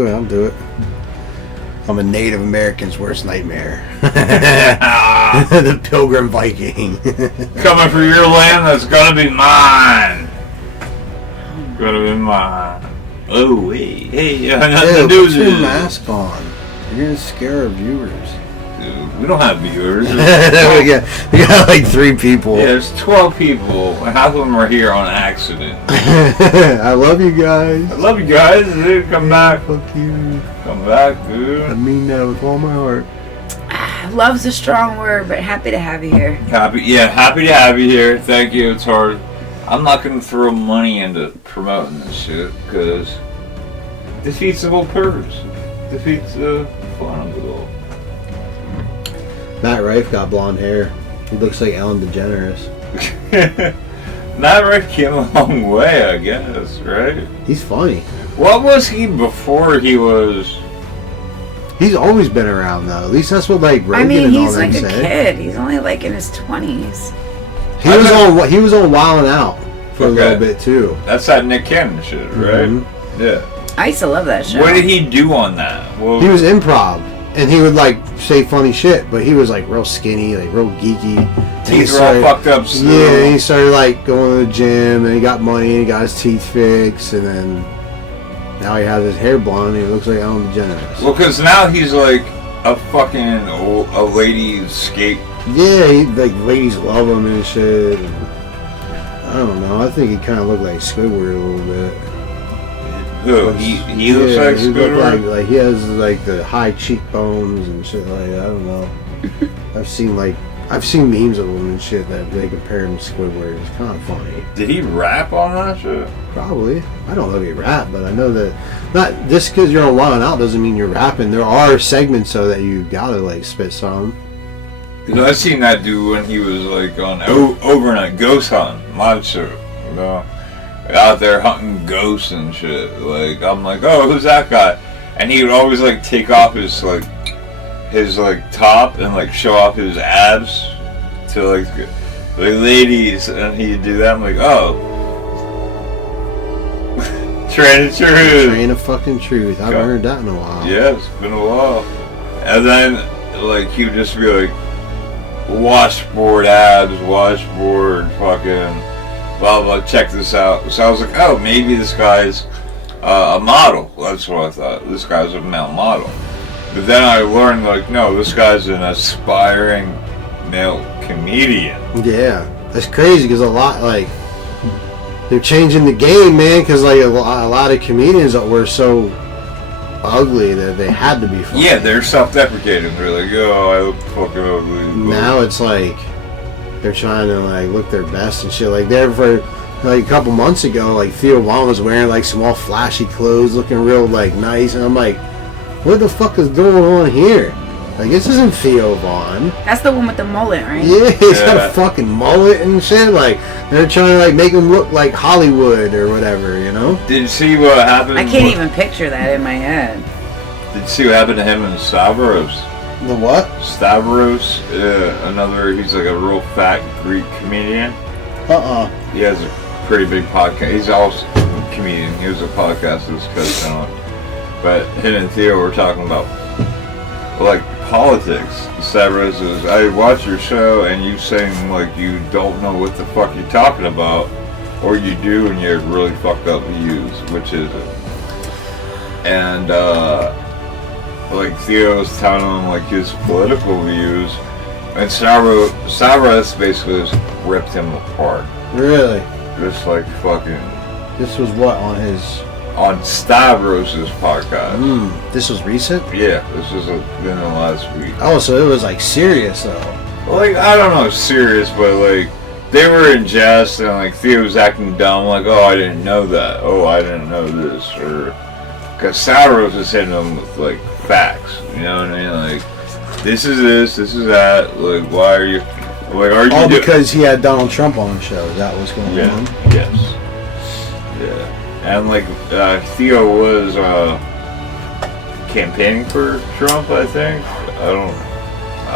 I'll do it. I'm a Native American's worst nightmare. The Pilgrim Viking. Coming for your land, that's gonna be mine. Gonna be mine. Oh, hey, I got nothing to do with put your this. mask on. You're gonna scare our viewers. Dude, we don't have viewers. we got like 3 people. Yeah, there's 12 people, and half of them are here on accident. I love you guys. I love you guys, dude. Come back. Fuck you. Come back, dude. I mean that with all my heart. Love's a strong word, but happy to have you here. Happy to have you here. Thank you. It's hard. I'm not gonna throw money into promoting this shit because it defeats the whole purpose. Defeats the fun of it all. Matt Rife got blonde hair. He looks like Ellen DeGeneres. Matt Rife came a long way, I guess, right? He's funny. What was he before he was? He's always been around though. At least that's what like Reagan and all he's them like a said. kid. He's only like in his 20s. He was on Wildin' Out for a little bit too. That's that Nick Cannon shit, right? Mm-hmm. Yeah. I used to love that show. What did he do on that? Well, he was improv, and he would like say funny shit, but he was like real skinny, like real geeky. Teeth were all fucked up. So. Yeah, he started like going to the gym, and he got money, and he got his teeth fixed, and then now he has his hair blonde, and he looks like Ellen DeGeneres. Well, because now he's like a fucking a lady skate. Yeah, like ladies love him and shit. And I don't know. I think he kind of looked like Squidward a little bit. Who? He looks like Squidward? Like he has like the high cheekbones and shit like that. I don't know. I've seen memes of him and shit that they compare him to Squidward. It's kind of funny. Did he rap on that shit? Probably. I don't know if he rap, but I know that not just because you're on Wild 'N Out doesn't mean you're rapping. There are segments so that you gotta like spit some. Because I seen that dude when he was like on overnight ghost hunt live show, you know, out there hunting ghosts and shit. Like I'm like, oh, who's that guy? And he would always like take off his top and like show off his abs to like the ladies, and he'd do that. I'm like, oh, train of truth. Train of fucking truth. I haven't heard that in a while. Yeah, it's been a while. And then like he would just be like, washboard abs, washboard fucking blah blah, check this out. So I was like, oh, maybe this guy's a model. That's what I thought. This guy's a male model. But then I learned, like, no, this guy's an aspiring male comedian. Yeah, that's crazy because a lot, like, they're changing the game, man, because like a lot of comedians were so ugly that they had to be funny. Yeah, they're self-deprecating. They're like, oh, I look fucking ugly. Now it's like they're trying to like look their best and shit. Like there for like a couple months ago, like Theo Vaughn was wearing like some all flashy clothes, looking real like nice, and I'm like, what the fuck is going on here? Like this isn't Theo Vaughn. That's the one with the mullet, right? Yeah, he's got a fucking mullet and shit. Like they're trying to like make him look like Hollywood or whatever, you know? Did you see what happened? I can't even picture that in my head. Did you see what happened to him in Stavros? The what? Stavros, he's like a real fat Greek comedian. He has a pretty big podcast. He's also a comedian. He was a podcast this coach on. But him and Theo were talking about like politics. Stavros is, I watch your show and you saying like you don't know what the fuck you're talking about, or you do and you have really fucked up views, which is it. And like Theo was telling him like his political views, and Stavros basically just ripped him apart. Really? Just like fucking. This was what on Stavros' podcast. This was recent? Yeah, this was within the last week. Oh, so it was like serious though. Like, I don't know, serious, but like they were in jest and like Theo was acting dumb, like, oh, I didn't know that. Oh, I didn't know this, or because Stavros is hitting them with like facts. You know what I mean? Like, this is this is that. Like, why are you? Like, are you? All because he had Donald Trump on the show. That was going on. Yes. Yeah. And like Theo was campaigning for Trump, I think. I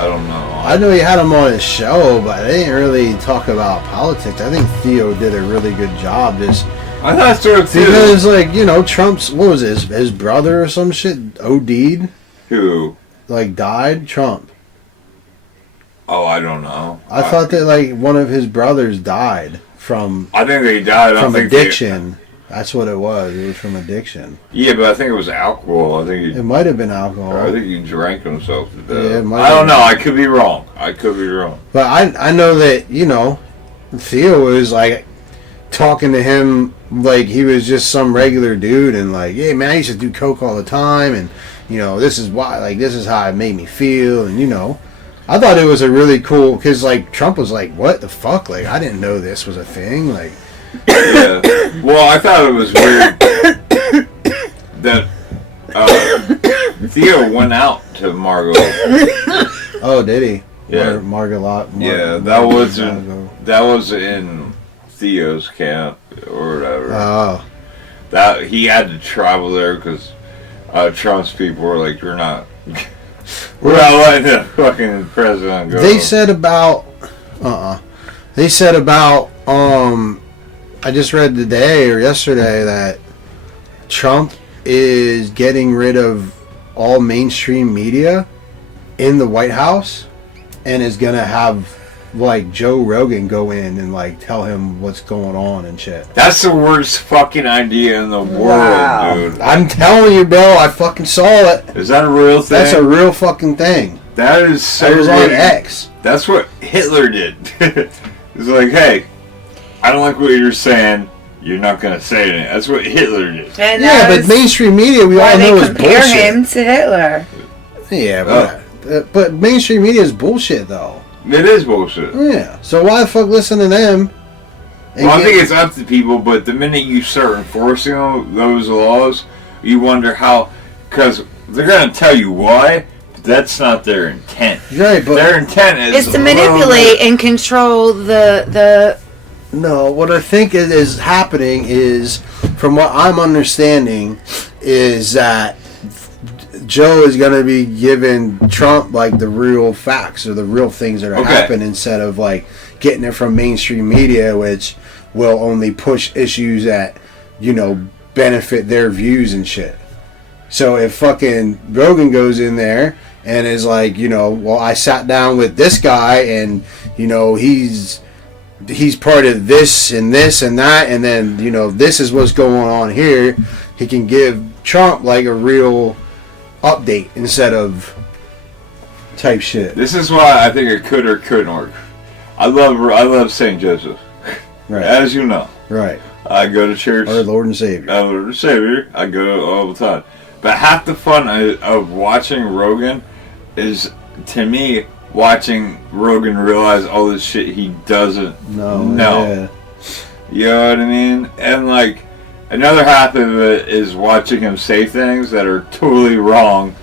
don't know. I know he had him on his show, but they didn't really talk about politics. I think Theo did a really good job just I thought so too. Because, like, you know, Trump's, what was his brother or some shit OD'd? Who? Like, died? Trump. Oh, I don't know. I thought that, like, one of his brothers died from... I think they died from addiction. That's what it was. It was from addiction. Yeah, but I think it was alcohol. I think it might have been alcohol. I think he drank himself to death. Yeah, I don't know. I could be wrong. But I know that, you know, Theo was, like, talking to him like he was just some regular dude and like, yeah, man, I used to do coke all the time and, you know, this is why, like, this is how it made me feel. And, you know, I thought it was a really cool, because, like, Trump was like, what the fuck? Like, I didn't know this was a thing. Like, yeah. Well, I thought it was weird that Theo went out to Margot. Oh, did he? Yeah. Yeah, that was in Theo's camp or whatever. Oh. That he had to travel there because Trump's people were like, we're not letting the fucking president go. They said about I just read today or yesterday that Trump is getting rid of all mainstream media in the White House and is gonna have like Joe Rogan go in and like tell him what's going on and shit. That's the worst fucking idea in the world, dude. I'm telling you, Bill, I fucking saw it. Is that a real thing? That's a real fucking thing. That is so. It was on X. That's what Hitler did. It's like, hey, I don't like what you're saying. You're not gonna say anything. That's what Hitler did. And yeah, but mainstream media, we all know is bullshit. Compare him to Hitler. Yeah, but mainstream media is bullshit, though. It is bullshit. Yeah. So why the fuck listen to them? Well, I think it's up to people, but the minute you start enforcing those laws, you wonder how, because they're gonna tell you why. But that's not their intent. Right, but their intent is to manipulate and control the. No, what I think is happening is, from what I'm understanding, is that Joe is going to be giving Trump like the real facts or the real things that are happening instead of like getting it from mainstream media, which will only push issues that, you know, benefit their views and shit. So if fucking Rogan goes in there and is like, you know, well, I sat down with this guy and, you know, he's part of this and this and that, and then, you know, this is what's going on here, he can give Trump like a real update instead of type shit. This is why I think it could or couldn't work. I love St. Joseph. Right. As you know. Right. I go to church. Our Lord and Savior. Our Lord and Savior. I go all the time. But half the fun of watching Rogan is, to me, watching Rogan realize all this shit he doesn't know. Yeah. You know what I mean? And like, another half of it is watching him say things that are totally wrong,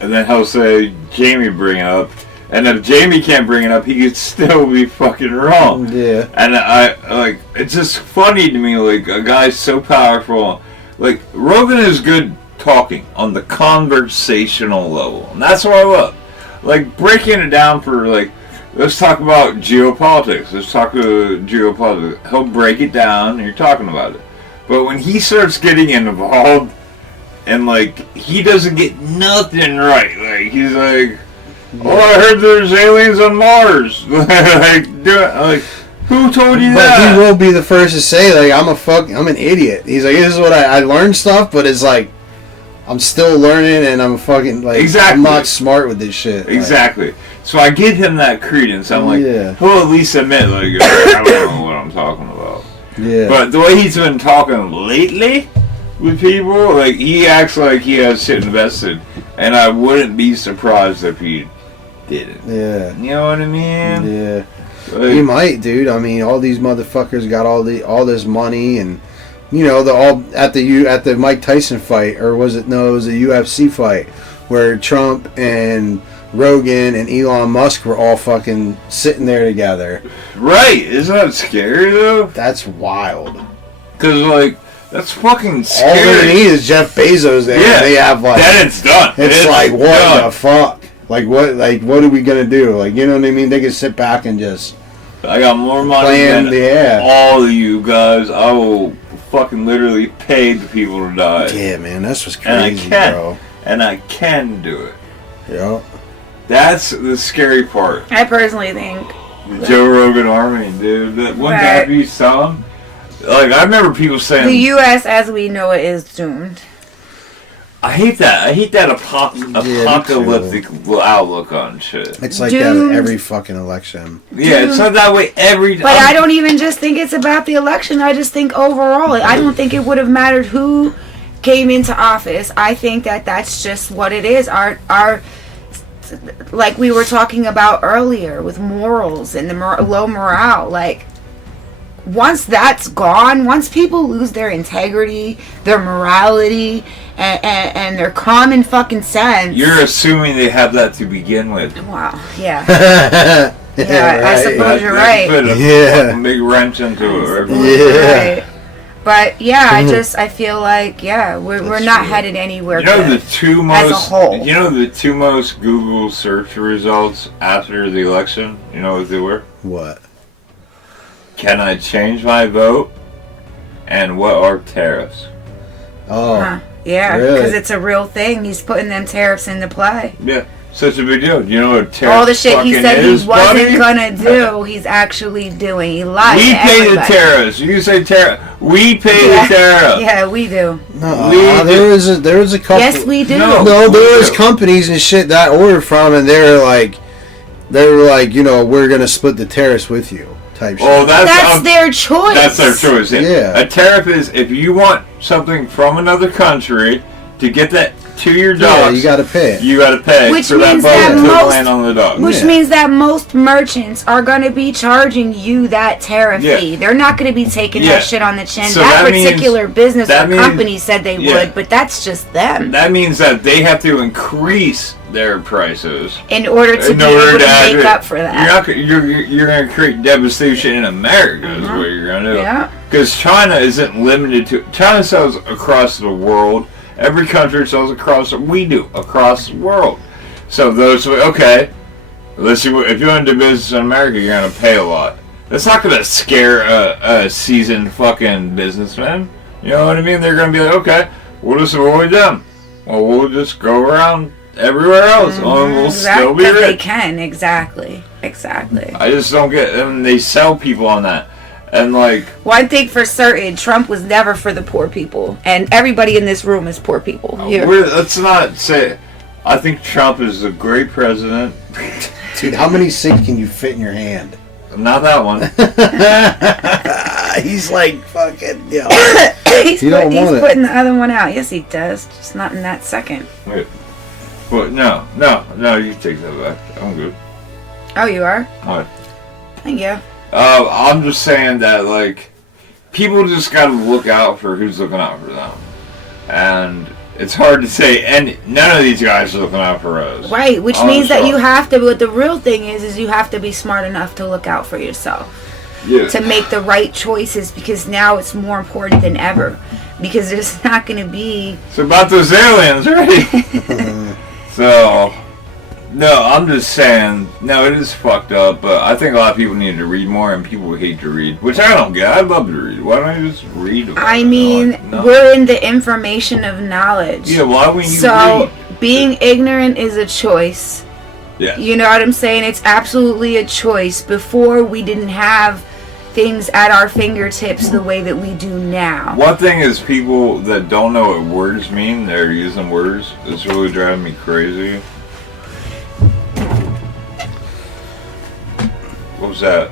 and then he'll say, Jamie bring it up, and if Jamie can't bring it up, he could still be fucking wrong. Yeah. And I, like, it's just funny to me, like, a guy's so powerful. Like, Rogan is good talking on the conversational level, and that's what I love. Like, breaking it down for, like, let's talk about geopolitics. Let's talk geopolitics. He'll break it down, and you're talking about it. But when he starts getting involved, and, like, he doesn't get nothing right. Like, he's like, oh, I heard there's aliens on Mars. like, who told you that? But he will be the first to say, like, I'm an idiot. He's like, this is what I learned stuff, but it's like, I'm still learning, and I'm fucking, like, exactly. I'm not smart with this shit. Exactly. Like, so I give him that credence. I'm like, he'll at least admit, like, I don't know what I'm talking about. Yeah. But the way he's been talking lately with people, like, he acts like he has shit invested, and I wouldn't be surprised if he didn't. Yeah. You know what I mean? Yeah. Like, he might, dude. I mean, all these motherfuckers got all this money, and, you know, at the Mike Tyson fight, or was it? No, it was a UFC fight where Trump and Rogan and Elon Musk were all fucking sitting there together. Right? Isn't that scary though? That's wild. Cause like, that's fucking scary. All they need is Jeff Bezos there. Yeah. And they have like. Then it's done. It's like, what the fuck? Like what are we gonna do? Like, you know what I mean? They can sit back and just. I got more money than all of you guys. I will fucking literally paid the people to die. Yeah, man, that's what's crazy, bro. And I can do it. Yep. That's the scary part. I personally think The Joe Rogan Army, dude. That one guy you saw him. Like, I remember people saying the U.S. as we know it is doomed. I hate that. I hate that apocalyptic outlook on shit. It's like that with every fucking election. Yeah, it's not that way every time. But I don't even just think it's about the election. I just think overall, I don't think it would have mattered who came into office. I think that that's just what it is. Our like we were talking about earlier with morals and the low morale. Like, once that's gone, once people lose their integrity, their morality, and their common fucking sense. You're assuming they have that to begin with. Wow, yeah. Yeah, right. I suppose you're right. Put a big wrench into it. Yeah. Right. But yeah, I feel like we're not headed anywhere. You know the two most as a whole. You know the two most Google search results after the election. You know what they were? What? Can I change my vote? And what are tariffs? Oh. Yeah, really? because it's a real thing. He's putting them tariffs into play. Yeah, such a big deal. You know what tariffs all the shit he said is, he wasn't buddy? gonna do, he's actually doing. He lied We to pay everybody. the tariffs. You say tariff. We pay the tariff. Yeah, we do. No, there was a couple. Yes, we do. No. No, there was companies and shit that I ordered from, and they were like, you know, we're gonna split the tariffs with you, type shit. Oh, That's their choice. That's their choice. Yeah. A tariff is if you want something from another country to get that to your docks. Yeah, you gotta pay it. You gotta pay Which for that means boat that to most- land on the dock. Which means that most merchants are going to be charging you that tariff fee. They're not going to be taking that shit on the chin. So that means- particular business or means- company said they would, but that's just them. That means that they have to increase their prices In order to be able to make up for that. You're going to create devastation in America is what you're going to do. Yeah. Because China isn't limited to... China sells across the world. Every country sells across... We do. Across the world. So those... Okay. Let's see. If you want to do business in America, you're going to pay a lot. That's not going to scare a seasoned fucking businessman. You know what I mean? They're going to be like, okay, we'll just avoid them. Well, we'll just go around everywhere else. And we'll still be rich. They can. Exactly. I just don't get... I mean, they sell people on that. And like... One thing for certain, Trump was never for the poor people. And everybody in this room is poor people. Here. Let's not say... I think Trump is a great president. Dude, how many cigs can you fit in your hand? Not that one. He's like fucking... You know, he's putting the other one out. Yes, he does. Just not in that second. Wait. But no, you take that back. I'm good. Oh, you are? Alright. Thank you. I'm just saying that, like, people just gotta look out for who's looking out for them. And it's hard to say, and none of these guys are looking out for us. Right, which means that you have to, but the real thing is you have to be smart enough to look out for yourself. Yeah. To make the right choices, because now it's more important than ever. Because there's not going to be... It's about those aliens, right? So... No, I'm just saying, no, it is fucked up, but I think a lot of people need to read more, and people hate to read, which I don't get. I love to read. Why don't I just read about I mean, we're in the information of knowledge. Yeah, why wouldn't you read? So, being Yeah. ignorant is a choice. Yeah. You know what I'm saying? It's absolutely a choice. Before, we didn't have things at our fingertips the way that we do now. One thing is people that don't know what words mean, they're using words. It's really driving me crazy. What was that?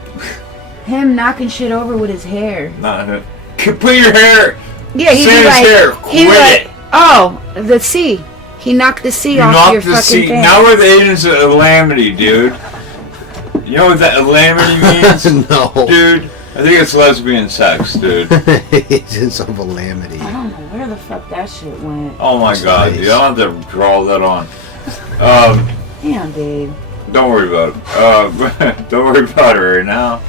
Him knocking shit over with his hair. Not him. Put your hair. Yeah, he's Santa's like, hair. he's Quit like, it. Oh, the C. He knocked the C You off knocked your the fucking C. thing. Now we're the agents of Calamity, dude. You know what that Calamity means? No. Dude, I think it's lesbian sex, dude. Agents of Calamity. I don't know where the fuck that shit went. Oh my god, nice. dude. I don't have to draw that on. Damn, dude. Don't worry about it. Don't worry about it right now.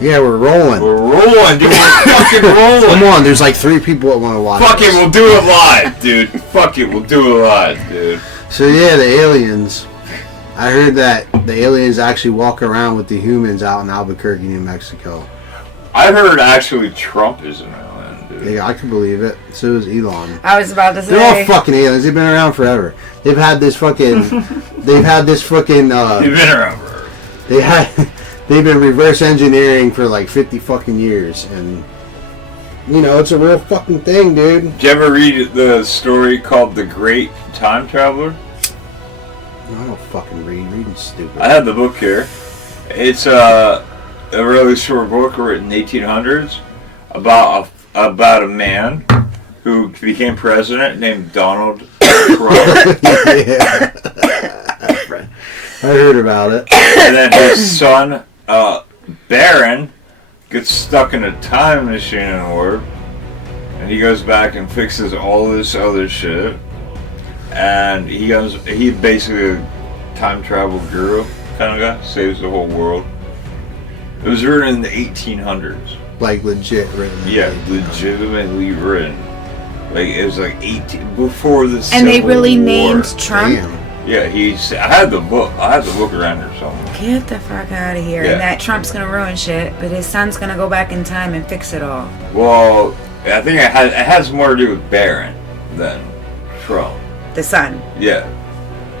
Yeah, we're rolling. We're rolling, dude. We're fucking rolling. Come on, there's like 3 people that want to watch Fuck this. it, we'll do it live, dude. Fuck it, we'll do it live, dude. So yeah, the aliens. I heard that the aliens actually walk around with the humans out in Albuquerque, New Mexico. I heard actually Trump is an alien, Yeah, I can believe it. So is Elon. I was about to say. They're all fucking aliens. They've been around forever. They've had this fucking. They've been around forever. They've been reverse engineering for like 50 fucking years, and it's a real fucking thing, dude. Did you ever read the story called The Great Time Traveler? No, I don't fucking read. Reading's stupid. I have the book here. It's a really short book written in the 1800s about a man who became president named Donald Trump. Yeah. I heard about it. And then his son, Barron, gets stuck in a time machine in war, and he goes back and fixes all this other shit. And he basically a time travel guru kind of guy, saves the whole world. It was written in the 1800s. Like legit written. Yeah, legitimately written. Like it was like 18 before the Civil And they really War. named Trump. Damn. Yeah, I had the book. I had the book around here somewhere. Get the fuck out of here. Yeah. And that Trump's gonna ruin shit, but his son's gonna go back in time and fix it all. Well, I think it has more to do with Barron than Trump. The son. Yeah,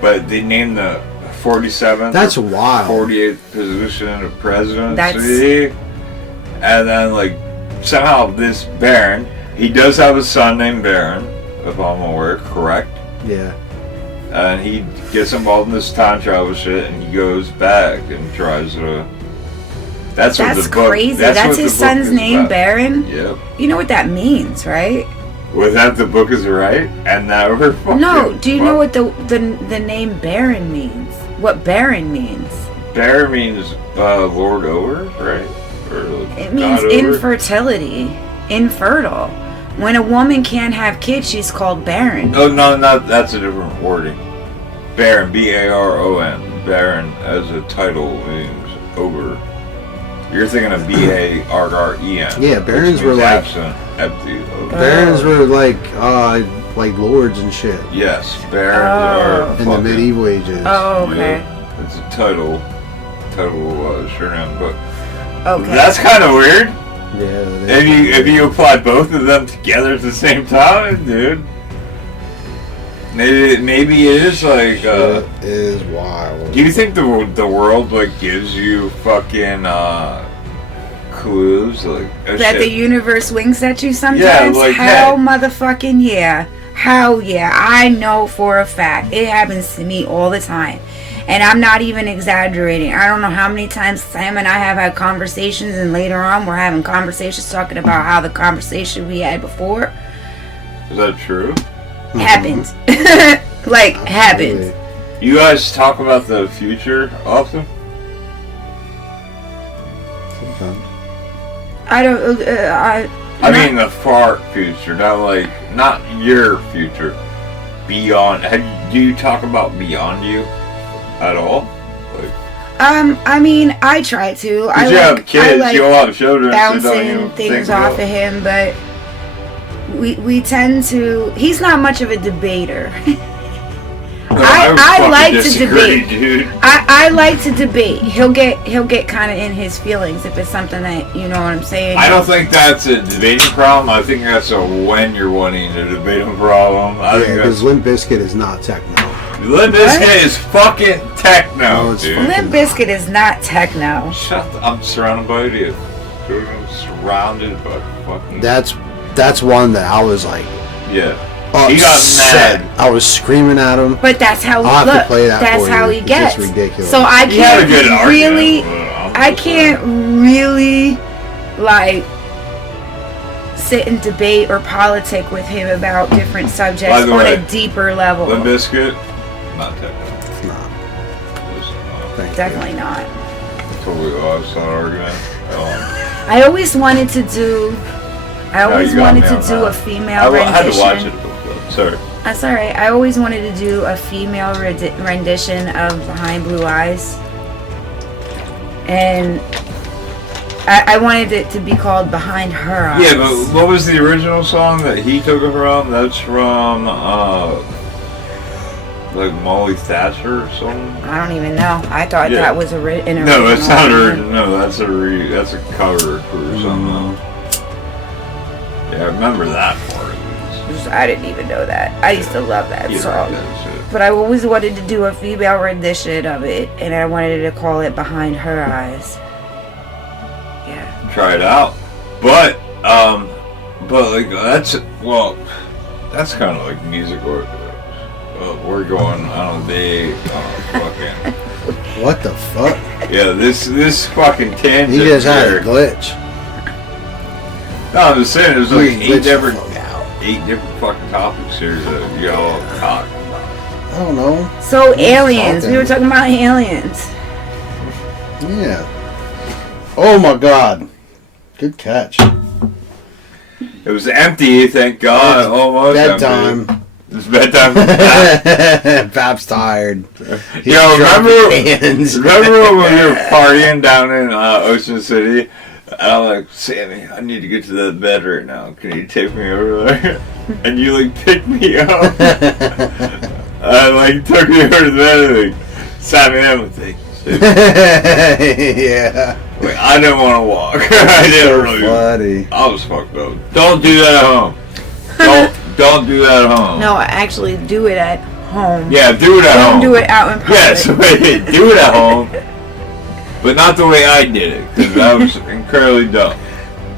but they named the 47th. That's wild. 48th position of presidency, and then like somehow this Barron, he does have a son named Barron, if I'm aware, correct? Yeah. And he gets involved in this time travel shit, and he goes back and tries to. That's what the book, crazy. That's his son's name, about. Barron. Yep. You know what that means, right? Well, that the book is right, and now we're fucking. No. Do you know what the name Barron means? What Barron means? Barron means Lord over, right? Or It means infertility, infertile. When a woman can't have kids, she's called barren. Oh no, that's a different wording. Baron, B-A-R-O-N. Baron as a title means over. You're thinking of B-A-R-R-E-N. Yeah, barons were like empty. Barons were like lords and shit. Yes, barons are in the medieval ages. Oh, okay. Yeah, it's a title surname, but okay. That's kind of weird. Yeah. If you apply both of them together at the same time, dude. Maybe it is like. It is wild. Do you think the world like gives you fucking clues like that the universe winks at you sometimes? Yeah, like how motherfucking yeah. How yeah. I know for a fact. It happens to me all the time. And I'm not even exaggerating. I don't know how many times Sam and I have had conversations, and later on we're having conversations talking about how the conversation we had before. Is that true? Happened. Like, happened. You guys talk about the future often? Sometimes. I don't. I mean the far future, not your future. Beyond. Do you talk about beyond you at all? I mean, I try to. I have kids. You'll have children. Bouncing things off of him, but we tend to. He's not much of a debater. I like to debate. Dude. I like to debate. He'll get kind of in his feelings if it's something that, you know what I'm saying. I don't think that's a debating problem. I think that's a when you're wanting to debate a problem. Because Limp Bizkit is not techno. Limp Bizkit is fucking techno, dude. Limp Bizkit is not techno. Shut up. I'm surrounded by idiots. Dude, I'm surrounded by fucking. That's one that I was like. Yeah. He got mad. I was screaming at him. But that's how he look. That's how he gets. It's ridiculous. So I can't really, like sit and debate or politic with him about different subjects on a deeper level. Limp Bizkit, not techno. It's not. Definitely not. Totally lost that argument. I always wanted to do. a female rendition. I had to watch it. Sorry. That's alright. I always wanted to do a female rendition of Behind Blue Eyes. And I wanted it to be called Behind Her Eyes. Yeah, but what was the original song that he took it from? That's from, like Molly Thatcher or something? I don't even know. I thought that was an original. No, it's not original. No, that's a cover or something. Yeah, I remember that part. I didn't even know that. I used to love that song. But I always wanted to do a female rendition of it, and I wanted to call it Behind Her Eyes. Yeah. Try it out. But like, that's kind of like music or we're going on a date. Fucking. What the fuck? Yeah, this fucking tangent. He just had a glitch. No, I'm just saying, there's like 8 different fucking topics here that you all talk about. I don't know. So aliens. We were talking about aliens. Yeah. Oh my god. Good catch. It was empty, thank God. Almost bedtime. Empty. It's bedtime. Bab's tired. Yo, remember when we were partying down in Ocean City? And I'm like, Sammy, I need to get to that bed right now. Can you take me over there? And you like picked me up. I like took me over to the bed and like sat me down with me. Yeah. Like, I didn't want to walk. I didn't really. Funny. I was fucked up. Don't do that at home. Don't do that at home. No, I actually do it at home. Yeah, do it at home. Don't do it out in public. Yes, do it at home. But not the way I did it, because that was incredibly dumb.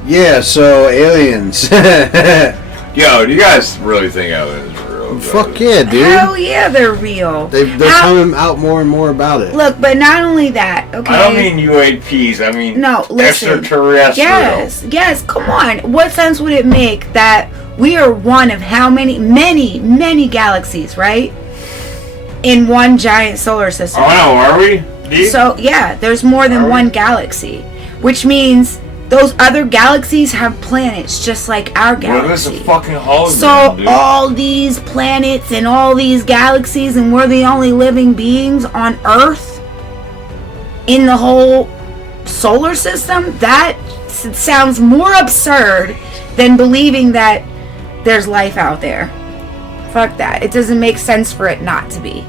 Yeah, so aliens. Yo, do you guys really think aliens are real? Fuck yeah, dude. Hell yeah, they're real. They're coming out more and more about it. Look, but not only that, okay? I don't mean UAPs, I mean Extraterrestrial. extraterrestrial. Yes, come on. What sense would it make that we are one of how many galaxies, right? In one giant solar system. Oh, no, are we? So, yeah, there's more than one galaxy, which means those other galaxies have planets just like our galaxy. Well, a fucking hologram, so dude. all these planets and all these galaxies, and we're the only living beings on Earth in the whole solar system? That sounds more absurd than believing that there's life out there. Fuck that. It doesn't make sense for it not to be.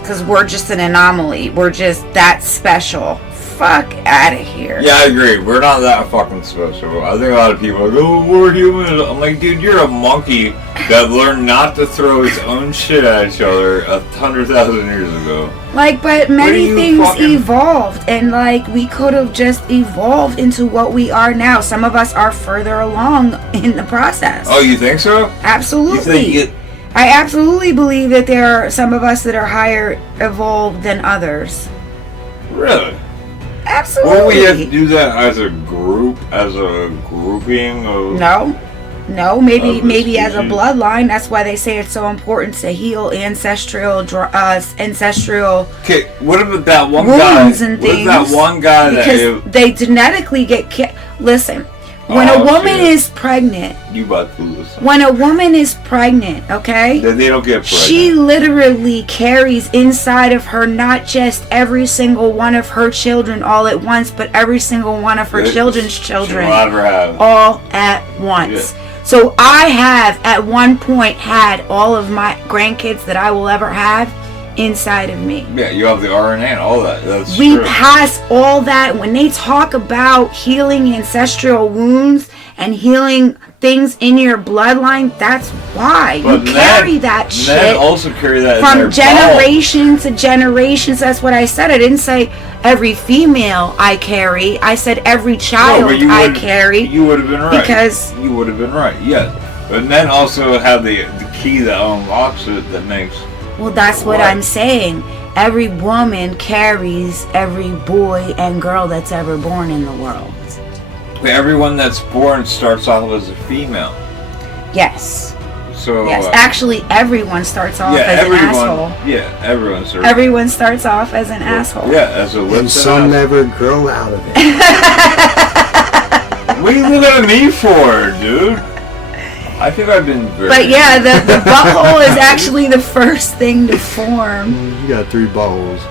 Because we're just an anomaly. We're just that special. Fuck out of here. Yeah, I agree. We're not that fucking special. I think a lot of people are like, oh, we're humans. I'm like, dude, you're a monkey that learned not to throw its own shit at each other 100,000 years ago. Like, but many things evolved. And, like, we could have just evolved into what we are now. Some of us are further along in the process. Oh, you think so? Absolutely. I absolutely believe that there are some of us that are higher evolved than others. Really? Absolutely. Won't we have to do that as a group, as a grouping of... No, maybe as a bloodline. That's why they say it's so important to heal ancestral. Okay, what about that one wounds guy? And things, what if that one guy because they genetically get Listen. When a woman is pregnant, you about to listen. When a woman is pregnant, okay? Then they don't get pregnant. She literally carries inside of her not just every single one of her children all at once, but every single one of her children's children all at once. Yeah. So I have at one point had all of my grandkids that I will ever have inside of me. Yeah, you have the RNA and all that. That's we true. Pass all that. When they talk about healing ancestral wounds and healing things in your bloodline, that's why but you carry that shit. Men also carry that from generation to generation. That's what I said. I didn't say every female I carry. I said every child I carry. You would have been right. Because you would have been right. Yes, but men also have the key that unlocks it that makes. Well, that's what I'm saying. Every woman carries every boy and girl that's ever born in the world. But everyone that's born starts off as a female. Yes. So yes, actually, everyone starts off as an asshole. Yeah, everyone starts. Everyone starts off as an asshole. Yeah, as a and some never grow out of it. What are you looking at me for, dude? I think I've been very... But yeah, the butthole is actually the first thing to form. You got 3 buttholes.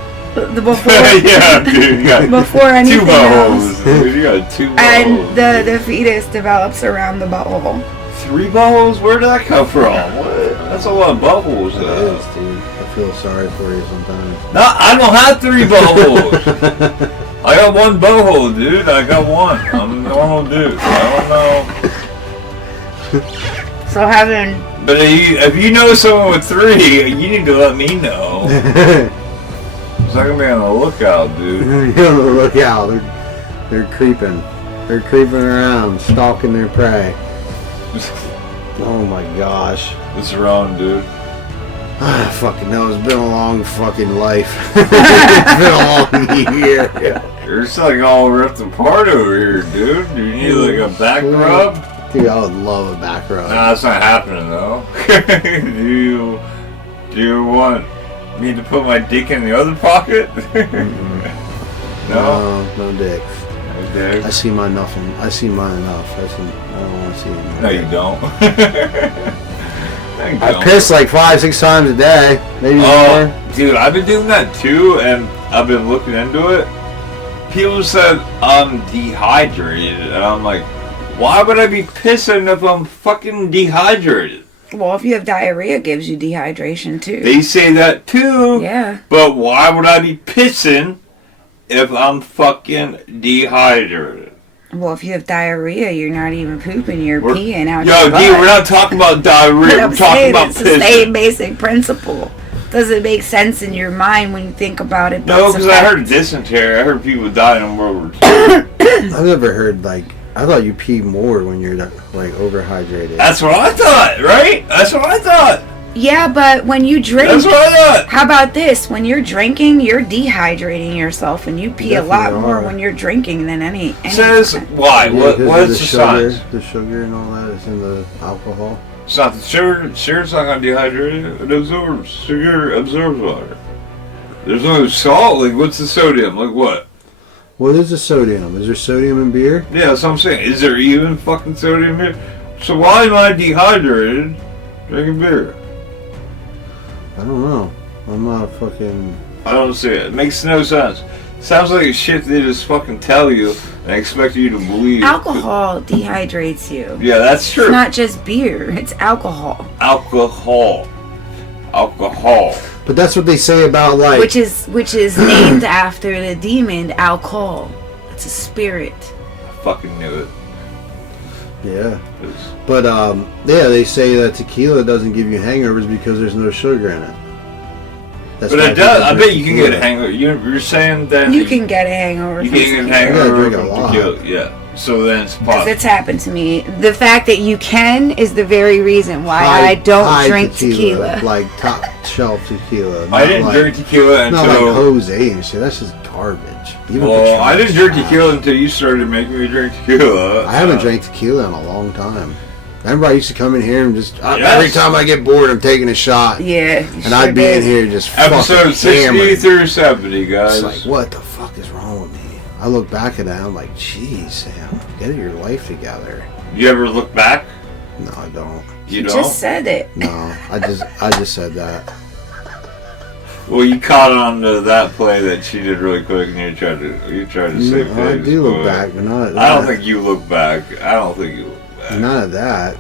Before, yeah, dude, you got before anything 2 buttholes. else. Dude, you got 2 buttholes. And the fetus develops around the butthole. 3 buttholes? Where did that come from? What? That's a lot of buttholes, though. It is, dude. I feel sorry for you sometimes. No, I don't have 3 buttholes. I got 1 butthole, dude. I got 1. I'm a normal dude. I don't know. So having... But if you know someone with 3, you need to let me know. It's not gonna be on the lookout, dude. You're on the lookout. They're creeping. They're creeping around, stalking their prey. Oh my gosh. What's wrong, dude? I fucking know. It's been a long fucking life. It's been a long year. You're just like all ripped apart over here, dude. Do you need like a back rub? Dude, I would love a back rub. Nah, that's not happening though. Do you want me to put my dick in the other pocket? No? No dick. Okay. I see mine enough. I see mine enough. I don't want to see it. No, you don't. I piss like 5-6 times a day. Maybe more. Dude, I've been doing that too, and I've been looking into it. People said I'm dehydrated, and I'm like, why would I be pissing if I'm fucking dehydrated? Well, if you have diarrhea, it gives you dehydration too. They say that too. Yeah. But why would I be pissing if I'm fucking dehydrated? Well, if you have diarrhea, you're not even pooping, you're peeing out your butt. Yo, D, we're not talking about diarrhea, we're talking about it's pissing. It's the same basic principle. Doesn't make sense in your mind when you think about it. No, because I heard dysentery. I heard people dying in World War II. I've never heard, like, I thought you pee more when you're, like, overhydrated. That's what I thought, right? That's what I thought. Yeah, but when you drink... That's what I thought. How about this? When you're drinking, you're dehydrating yourself, and you pee a lot more when you're drinking than any Says why? Yeah, what is the sugar, science? The sugar and all that is in the alcohol. It's not the sugar. Sugar's not going to dehydrate it. It absorbs. Sugar absorbs water. There's no salt. Like, what's the sodium? Like, what? What is the sodium? Is there sodium in beer? Yeah, that's what I'm saying. Is there even fucking sodium here? So why am I dehydrated drinking beer? I don't know. I'm not fucking... I don't see it. It makes no sense. Sounds like shit they just fucking tell you and expect you to believe. Alcohol dehydrates you. Yeah, that's true. It's not just beer. It's alcohol. Alcohol. But that's what they say about, like... Which is named after the demon alcohol. It's a spirit. I fucking knew it. Yeah. But, yeah, they say that tequila doesn't give you hangovers because there's no sugar in it. That's but it does. I bet you can get a hangover. You're saying that... You can get a hangover. You can get a hangover from tequila. Yeah. So then it's possible. Because it's happened to me. The fact that you can is the very reason why I don't drink tequila. Like top shelf tequila. I didn't drink tequila until... Not like Jose and shit. That's just garbage. Well, I didn't drink tequila until you started making me drink tequila. I haven't drank tequila in a long time. Remember, I used to come in here and just every time I get bored, I'm taking a shot. Yeah, and I'd be in here just episode 60 through 70, guys. It's like, what the fuck is wrong with me? I look back at that, I'm like, geez, Sam, get your life together. You ever look back? No, I don't. You just said it. No, I just said that. Well, you caught on to that play that she did really quick, and you tried to say I do look back, but not at that. I don't think you look back. Not at that.